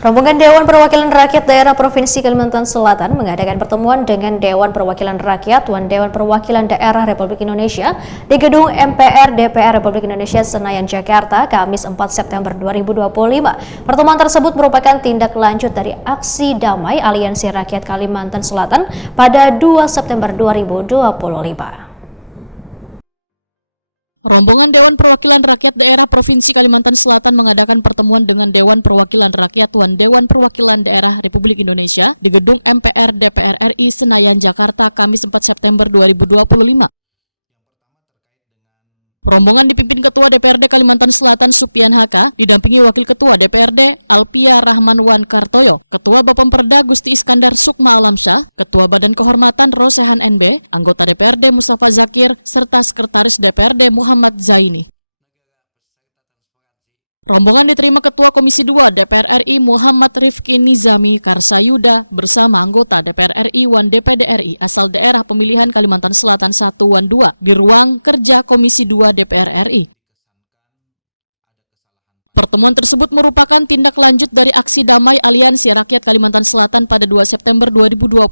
Rombongan Dewan Perwakilan Rakyat Daerah Provinsi Kalimantan Selatan mengadakan pertemuan dengan Dewan Perwakilan Rakyat dan Dewan Perwakilan Daerah Republik Indonesia di Gedung MPR DPR Republik Indonesia Senayan, Jakarta, Kamis 4 September 2025. Pertemuan tersebut merupakan tindak lanjut dari aksi damai Aliansi Rakyat Kalimantan Selatan pada 2 September 2025. Rombongan Dewan Perwakilan Rakyat Daerah Provinsi Kalimantan Selatan mengadakan pertemuan dengan Dewan Perwakilan Rakyat dan Dewan Perwakilan Daerah Republik Indonesia di Gedung MPR DPR RI Senayan, Jakarta, Kamis 4 September 2025. Rombongan dipimpin Ketua DPRD Kalimantan Selatan Supian Haka, didampingi Wakil Ketua DPRD Alpia Rahmanwan Kartoyo, Ketua Bapemperda Gusti Iskandar Sukma Alamsyah, Ketua Badan Kehormatan Rosehan NB, anggota DPRD Mustafa Zakir, serta Sekretaris DPRD Muhammad Zaini. Rombongan diterima Ketua Komisi 2 DPR RI Muhammad Rifki Nizami Karsayuda bersama anggota DPR RI dan DPD RI asal daerah pemilihan Kalimantan Selatan 1 dan 2 di ruang kerja Komisi 2 DPR RI. Pertemuan tersebut merupakan tindak lanjut dari aksi damai Aliansi Rakyat Kalimantan Selatan pada 2 September 2025.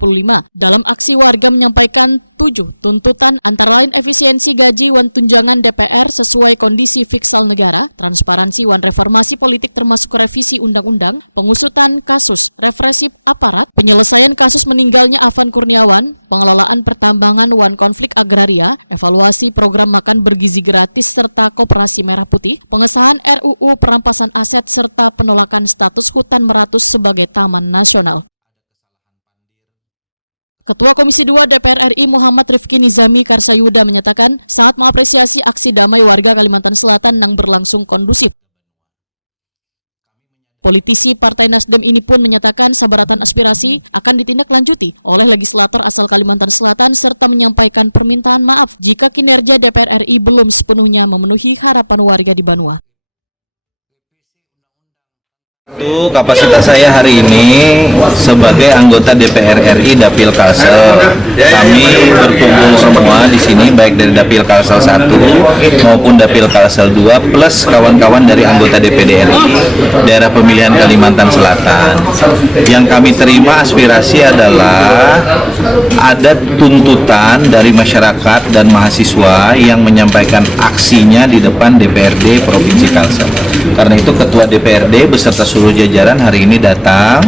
Dalam aksi warga menyampaikan 7 tuntutan antara lain efisiensi gaji dan tunjangan DPR sesuai kondisi fiskal negara, transparansi dan reformasi politik termasuk revisi undang-undang, pengusutan kasus represif aparat, penyelesaian kasus meninggalnya Afan Kurniawan, pengelolaan pertambangan dan konflik agraria, evaluasi program makan bergizi gratis serta koperasi merah putih, pengesahan RUU perampasan aset serta penolakan status hutan Meratus sebagai taman nasional. Ketua Komisi 2 DPR RI Muhammad Rifki Nizami Karsayuda menyatakan sangat mengapresiasi aksi damai warga Kalimantan Selatan yang berlangsung kondusif. Politisi Partai Nasdem ini pun menyatakan sabaratan aspirasi akan ditindaklanjuti oleh legislator asal Kalimantan Selatan serta menyampaikan permintaan maaf jika kinerja DPR RI belum sepenuhnya memenuhi harapan warga di Banua. Kapasitas saya hari ini sebagai anggota DPR RI Dapil Kalsel, kami berkumpul semua di sini baik dari Dapil Kalsel 1 maupun Dapil Kalsel 2 plus kawan-kawan dari anggota DPD RI daerah pemilihan Kalimantan Selatan. Yang kami terima aspirasi adalah ada tuntutan dari masyarakat dan mahasiswa yang menyampaikan aksinya di depan DPRD Provinsi Kalsel. Karena itu Ketua DPRD beserta seluruh jajaran hari ini datang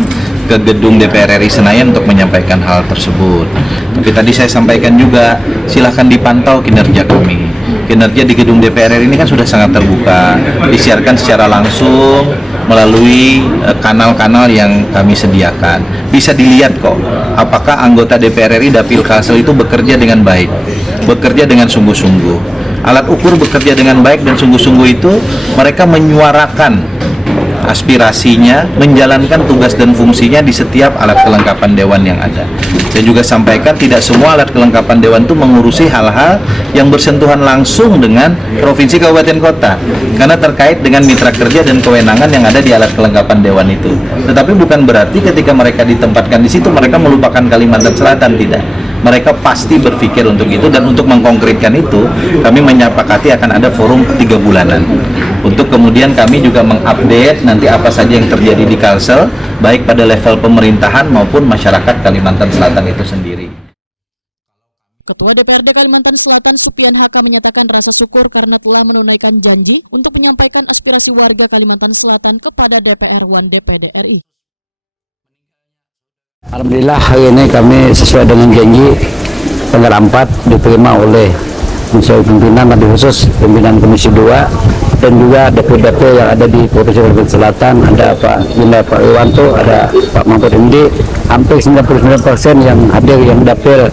ke gedung DPR RI Senayan untuk menyampaikan hal tersebut. Tapi tadi saya sampaikan juga, silahkan dipantau kinerja kami. Kinerja di gedung DPR RI ini kan sudah sangat terbuka, disiarkan secara langsung melalui kanal-kanal yang kami sediakan. Bisa dilihat kok, apakah anggota DPR RI Dapil Kalsel itu bekerja dengan baik, bekerja dengan sungguh-sungguh. Alat ukur bekerja dengan baik dan sungguh-sungguh itu mereka menyuarakan aspirasinya, menjalankan tugas dan fungsinya di setiap alat kelengkapan dewan yang ada. Saya juga sampaikan tidak semua alat kelengkapan dewan itu mengurusi hal-hal yang bersentuhan langsung dengan provinsi, kabupaten, kota, karena terkait dengan mitra kerja dan kewenangan yang ada di alat kelengkapan dewan itu. Tetapi bukan berarti ketika mereka ditempatkan di situ mereka melupakan Kalimantan Selatan, tidak. Mereka pasti berpikir untuk itu, dan untuk mengkonkretkan itu kami menyepakati akan ada forum 3 bulanan untuk kemudian kami juga mengupdate nanti apa saja yang terjadi di Kalsel baik pada level pemerintahan maupun masyarakat Kalimantan Selatan itu sendiri. Ketua DPRD Kalimantan Selatan Supian Haka menyatakan rasa syukur karena telah menunaikan janji untuk menyampaikan aspirasi warga Kalimantan Selatan kepada DPR dan DPD RI. Alhamdulillah hari ini kami sesuai dengan janji tanggal 4 diterima oleh unsur pimpinan, lebih khusus pimpinan Komisi 2 dan juga DPD yang ada di Provinsi Kalimantan Selatan. Ada Pak Bunda Pak Iwanto, ada Pak Mahfud MD, hampir 99% yang hadir yang dapil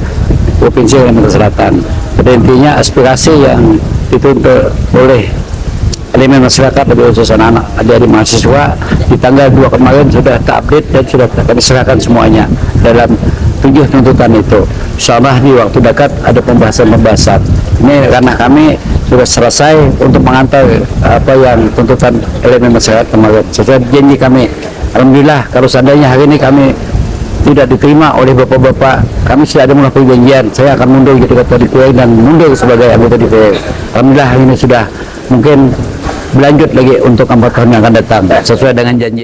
Provinsi Kalimantan Selatan. Pada intinya aspirasi yang dituntut oleh elemen masyarakat, lebih khusus anak-anak adik-adik mahasiswa di tanggal 2 kemarin sudah terupdate dan sudah kami serahkan semuanya dalam 7 tuntutan itu. Insyaallah di waktu dekat ada pembahasan-pembahasan. Ini karena kami sudah selesai untuk mengantar apa yang tuntutan elemen masyarakat kemarin sesuai janji kami. Alhamdulillah kalau seandainya hari ini kami tidak diterima oleh bapak-bapak, kami sudah ada mulai perjanjian saya akan mundur jadi ketua DPR dan mundur sebagai anggota DPR. Alhamdulillah hari ini sudah mungkin berlanjut lagi untuk 4 tahun yang akan datang sesuai dengan janji.